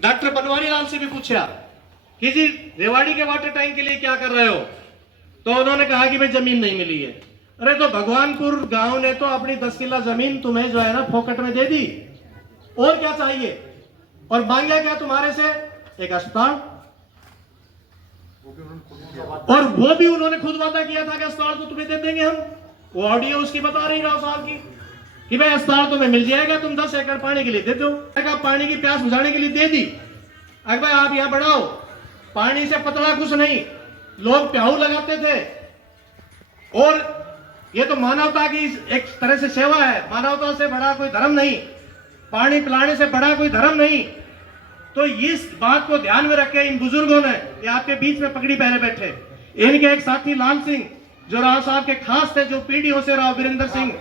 Doctor Banwari Lal से भी पूछा कि जी रेवाड़ी के वाटर टैंक के लिए क्या कर रहे हो, तो उन्होंने कहा कि भाई जमीन नहीं मिली है। अरे तो भगवानपुर गांव ने तो अपनी 10 किला जमीन तुम्हें जो है ना फोकट में दे दी, और क्या चाहिए? और मांगा क्या तुम्हारे से? एक अस्पताल। और वो भी उन्होंने खुद वादा किया था कि अस्पताल तो तुम्हें दे देंगे हम। वो ऑडियो उसकी बता रही राव साहब की कि भाई अस्पताल तुम्हें मिल जाएगा, तुम 10 एकड़ पानी के लिए दे दो। पानी की प्यास बुझाने के लिए दे दी। अगर भाई आप यहां बढ़ाओ, पानी से पतला कुछ नहीं, लोग प्याऊ लगाते थे। और ये तो मानवता की एक तरह से सेवा है, मानवता से बड़ा कोई धर्म नहीं, पानी पिलाने से बड़ा कोई धर्म नहीं। तो इस बात को ध्यान में रखे इन बुजुर्गों ने, ये आपके बीच में पगड़ी पहने बैठे, इनके एक साथी लाल सिंह जो राव साहब के खास थे, जो पीडीओ से राव वीरेंद्र सिंह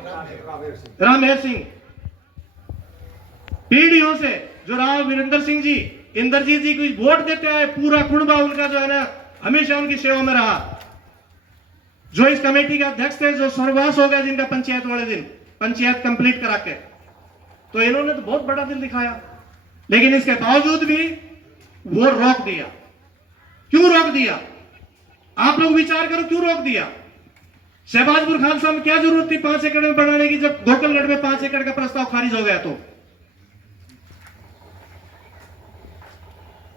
रामेर सिंह, पीडीओ से जो राव वीरेंद्र सिंह जी, इंद्रजीत जी को वोट देते आए, पूरा कुंबा उनका जो है ना हमेशा उनकी सेवा में रहा। जो इस कमेटी के अध्यक्ष थे, जो स्वर्गवास हो गए जिनका पंचायत वाले दिन, पंचायत कंप्लीट करा के, तो इन्होंने तो बहुत बड़ा दिल दिखाया, लेकिन इसके बावजूद भी वो रोक दिया। क्यों रोक दिया? आप लोग विचार करो, क्यों रोक दिया? शहबाजपुर खालसा में क्या जरूरत थी 5 एकड़ में बनाने की, जब गोकलगढ़ में 5 एकड़ का प्रस्ताव खारिज हो गया? तो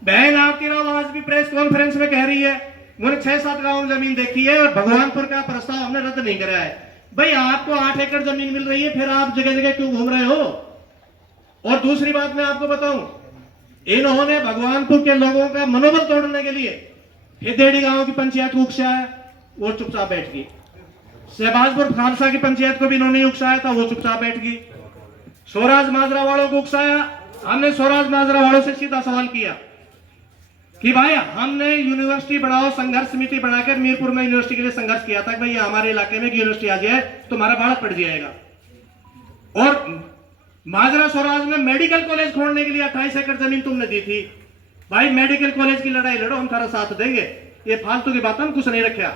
बहन आपकी राव आज भी प्रेस कॉन्फ्रेंस में कह रही है मैंने 6-7 गांव में जमीन देखी है और भगवानपुर का प्रस्ताव हमने रद्द नहीं करा है। भाई आपको 8 एकड़ जमीन मिल रही है, फिर आप जगह जगह क्यों घूम रहे हो? और दूसरी बात मैं आपको बताऊं, इन्होंने भगवानपुर के लोगों का मनोबल तोड़ने के लिए हिदेड़ी गांव की पंचायत को उकसाया, वो चुपचाप बैठ गई। शहबाजपुर खालसा की पंचायत को भी इन्होंने उकसाया था, वो चुपचाप बैठ गई। स्वराज माजरा वालों को उकसाया, हमने स्वराज माजरा वालों से सीधा सवाल किया कि भाई हमने यूनिवर्सिटी बढ़ाओ संघर्ष समिति बनाकर मीरपुर में यूनिवर्सिटी के लिए संघर्ष किया था कि भाई हमारे इलाके में यूनिवर्सिटी आ जाए तो हमारा बाढ़ पड़ जाएगा। और माजरा स्वराज में मेडिकल कॉलेज खोलने के लिए 28 एकड़ जमीन तुमने दी थी। भाई मेडिकल कॉलेज की लड़ाई लड़ो, हम थारा साथ देंगे, ये फालतू की बात हम कुछ नहीं रखा।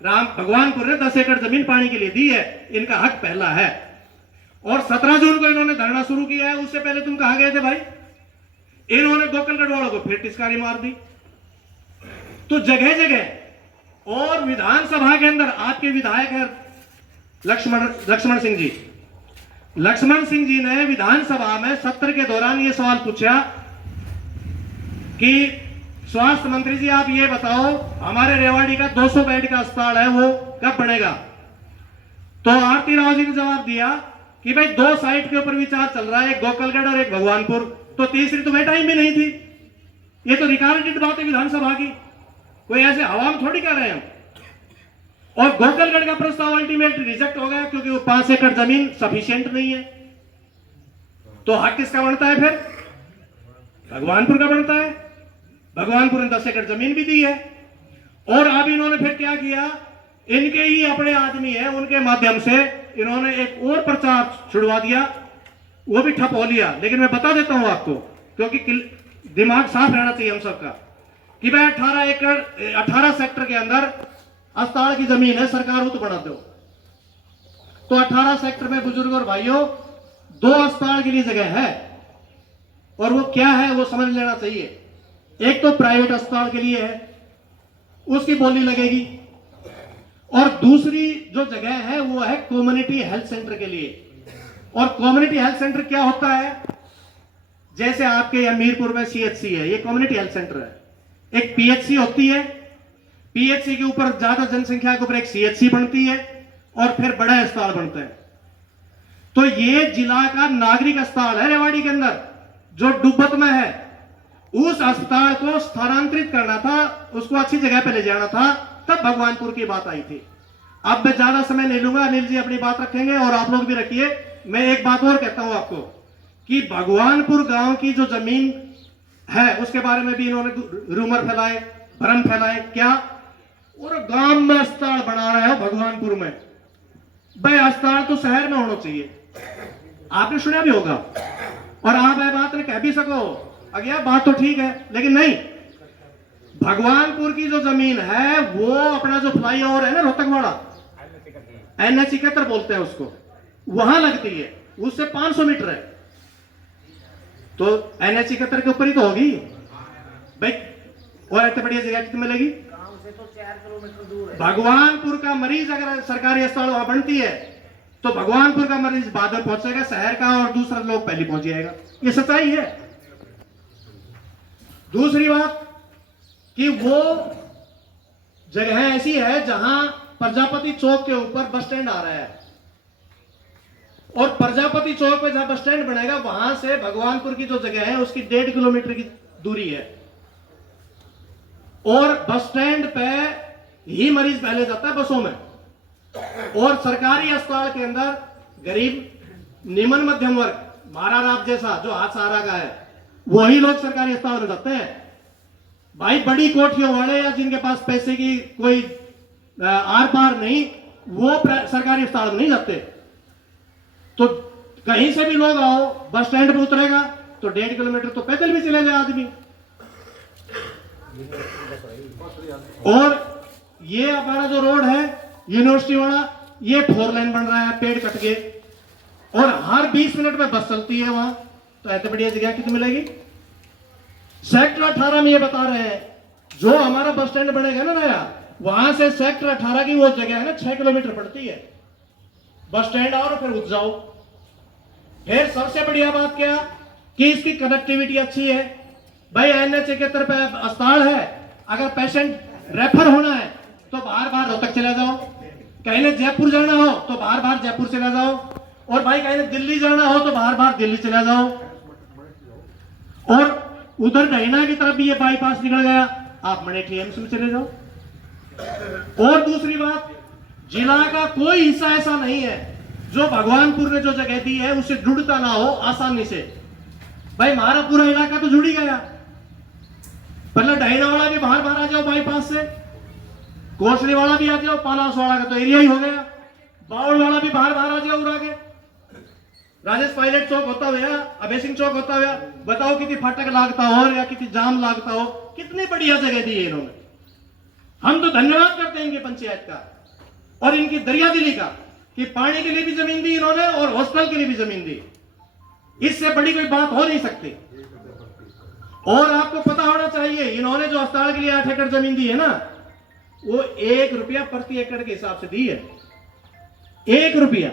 राम भगवानपुर ने 10 एकड़ जमीन पानी के लिए दी है, इनका हक पहला है। और 17 जून को इन्होंने धरना शुरू किया है, उससे पहले तुम कहां गए थे भाई? इन्होंने गोकलगढ़ वालों को फिर टिस्कारी मार दी। तो जगह जगह, और विधानसभा के अंदर आपके विधायक है लक्ष्मण सिंह जी, लक्ष्मण सिंह जी ने विधानसभा में सत्र के दौरान यह सवाल पूछा कि स्वास्थ्य मंत्री जी आप ये बताओ हमारे रेवाड़ी का 200 बेड का अस्पताल है वो कब बनेगा? तो आरती राव जी ने जवाब दिया कि भाई 2 साइट के ऊपर विचार चल रहा है, एक गोकलगढ़ और एक भगवानपुर, तो तीसरी तो टाइम भी नहीं थी। ये तो रिकॉर्डेड बात है विधानसभा की, कोई ऐसे हवा में थोड़ी कर रहे हैं। और गोकलगढ़ का प्रस्ताव अल्टीमेटली रिजेक्ट हो गया क्योंकि वो 5 एकड़ जमीन सफिशिएंट नहीं है। तो हक किसका बनता है फिर? भगवानपुर का बनता है। भगवानपुर ने 10 एकड़ जमीन भी दी है। और अब इन्होंने फिर क्या किया, इनके ही अपने आदमी है, उनके माध्यम से इन्होंने एक और प्रचार छुड़वा दिया, वो भी ठप हो लिया। लेकिन मैं बता देता हूं आपको, क्योंकि दिमाग साफ रहना चाहिए हम सबका, कि भाई 18 सेक्टर के अंदर अस्पताल की जमीन है, सरकार वो तो बना दो। तो 18 सेक्टर में बुजुर्ग और भाइयों 2 अस्पताल के लिए जगह है, और वो क्या है वो समझ लेना चाहिए। एक तो प्राइवेट अस्पताल के लिए है, उसकी बोली लगेगी, और दूसरी जो जगह है वो है कम्युनिटी हेल्थ सेंटर के लिए। और कम्युनिटी हेल्थ सेंटर क्या होता है? जैसे आपके यहाँ मीरपुर में सीएचसी है, ये कम्युनिटी हेल्थ सेंटर है। एक पीएचसी होती है, पीएचसी के ऊपर ज्यादा जनसंख्या के ऊपर एक सीएचसी बनती है, और फिर बड़ा अस्पताल बनता है। तो ये जिला का नागरिक अस्पताल है रेवाड़ी के अंदर, जो डुब्बत में है। उस अस्पताल को स्थानांतरित करना था, उसको अच्छी जगह पे ले जाना था, तब भगवानपुर की बात आई थी। अब मैं ज्यादा समय नहीं लूंगा, अनिल जी अपनी बात रखेंगे और आप लोग भी रखिए। मैं एक बात और कहता हूं आपको कि भगवानपुर गांव की जो जमीन है उसके बारे में भी इन्होंने रूमर फैलाए, भ्रम फैलाए। क्या? और गांव में अस्पताल बना रहा है भगवानपुर में। भाई अस्पताल तो शहर में होना चाहिए, आपने सुना भी होगा, और आप यह बात कह भी सको, अगर बात तो ठीक है, लेकिन नहीं। भगवानपुर की जो जमीन है वो अपना जो फ्लाईओवर है ना रोहतकवाड़ा, NH 71 बोलते हैं उसको, वहां लगती है, उससे 500 मीटर है। तो NH 71 के ऊपर ही तो होगी भाई। और इतनी बढ़िया जगह कितनी मिलेगी? गांव से तो 4 किलोमीटर दूर है। भगवानपुर का मरीज अगर सरकारी अस्पताल वहां बनती है तो भगवानपुर का मरीज बाद में पहुंचेगा शहर का, और दूसरा लोग पहले पहुंच जाएगा। ये सच्चाई है। दूसरी बात कि वो जगह ऐसी है जहां प्रजापति चौक के ऊपर बस स्टैंड आ रहा है, और प्रजापति चौक पे जहां बस स्टैंड बनेगा वहां से भगवानपुर की जो जगह है उसकी 1.5 किलोमीटर की दूरी है, और बस स्टैंड पे ही मरीज पहले जाता है बसों में। और सरकारी अस्पताल के अंदर गरीब निम्न मध्यम वर्ग, मारा रात जैसा जो हाथ सहारा का है, वही लोग सरकारी अस्पताल में जाते हैं। भाई बड़ी कोठियों वाले या जिनके पास पैसे की कोई आर पार नहीं, वो सरकारी अस्पताल में नहीं जाते। तो कहीं से भी लोग आओ, बस स्टैंड पर उतरेगा तो 1.5 किलोमीटर तो पैदल भी चले जाए आदमी। और ये हमारा जो रोड है यूनिवर्सिटी वाला, ये 4 लाइन बन रहा है पेड़ कट के, और हर 20 मिनट में बस चलती है वहां। तो ऐसे बढ़िया जगह कितनी मिलेगी? सेक्टर 18 में ये बता रहे हैं जो हमारा बस स्टैंड बनेगा ना नया, वहां से सेक्टर 18 की वो जगह है ना 6 किलोमीटर पड़ती है। बस स्टैंड आओ और फिर उठ जाओ। फिर सबसे बढ़िया बात क्या कि इसकी कनेक्टिविटी अच्छी है। भाई NH 71 पे अस्पताल है, अगर पेशेंट रेफर होना है तो बार बार रोहतक चला जाओ, कहीं ने जयपुर जाना हो तो बार बार जयपुर चला जाओ, और भाई कहीं ने दिल्ली जाना हो तो बार बार दिल्ली चला जाओ। और उधर डहीना की तरफ भी ये बाईपास निकल गया, आप मनेठी एम्स में चले जाओ। और दूसरी बात, जिला का कोई हिस्सा ऐसा नहीं है जो भगवानपुर ने जो जगह दी है उससे जुड़ता ना हो आसानी से। भाई हमारा पूरा इलाका तो जुड़ ही गया। पहले डहीना वाला भी बाहर बाहर आ जाओ बाईपास से, कोसली वाला भी आ जाओ, पालास वाला का तो एरिया ही हो गया, बाउल वाला भी बाहर बाहर आ जाओ उड़ा के, राजेश पायलट चौक होता हुआ, अभय सिंह चौक होता हुआ, बताओ कितनी फाटक लागता हो या कितनी जाम लागता हो। कितनी बढ़िया जगह दी है इन्होंने। हम तो धन्यवाद करते हैं इनकी पंचायत का और इनकी दरियादिली का कि पानी के लिए भी जमीन दी इन्होंने और हॉस्टल के लिए भी जमीन दी। इससे बड़ी कोई बात हो नहीं सकती। और आपको पता होना चाहिए इन्होंने जो अस्पताल के लिए 8 एकड़ जमीन दी है ना, वो 1 रुपया प्रति एकड़ के हिसाब से दी है। 1 रुपया।